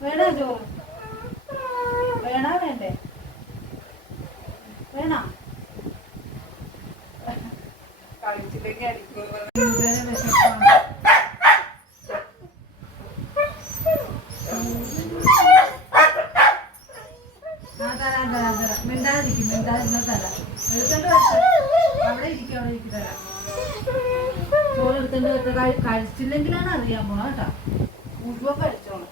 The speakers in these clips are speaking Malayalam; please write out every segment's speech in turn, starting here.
വേണോ ജോ? വേണോ വേണ്ടേ? വേണോ? കളിച്ചില്ലെങ്കിൽ അടിക്കും ഭയങ്കര വിശപ്പാണ് ആ തരാം തരാം തരാം. മിണ്ടാതിരിക്കും മിണ്ടാതിരുന്ന തരാം. എടുത്തോണ്ട് അവിടെ ഇരിക്കും അവിടെ ഇരിക്കും തരാം. ചോറ് എടുത്തോണ്ട് കഴിച്ചില്ലെങ്കിലാണ് അറിയാൻ പോണ കേട്ടോ. മുഴുവൻ കഴിച്ചോണം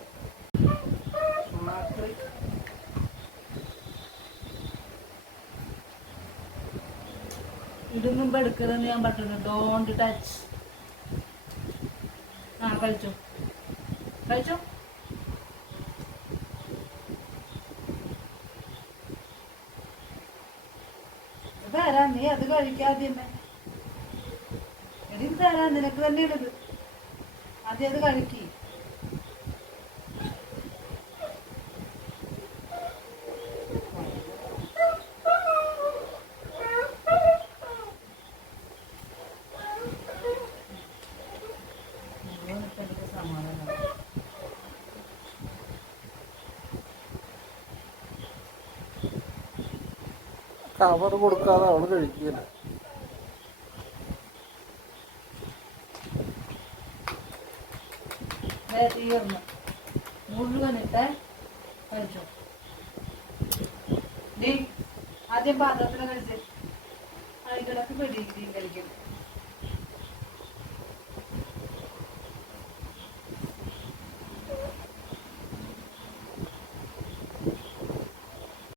മുമ്പ് എടുക്കരുതെന്ന് ഞാൻ പറഞ്ഞു ഡോണ്ട് ടച്ച് ആ കഴിച്ചോ. കഴിച്ചോ? തരാ നീ അത് കഴിക്കാതെ തരാം നിനക്ക് തന്നെയാണിത്. ആദ്യം അത് കഴിക്കി. സമാധാനം കവർ കൊടുക്കാതെ അവൾ കഴിക്കില്ല. തീർന്നു മുഴുവൻ ഇട്ട് കഴിച്ചോ. ആദ്യം പാത്രത്തിൽ കഴിച്ച്. അതിക്കിടക്ക് പെടിയും കഴിക്കും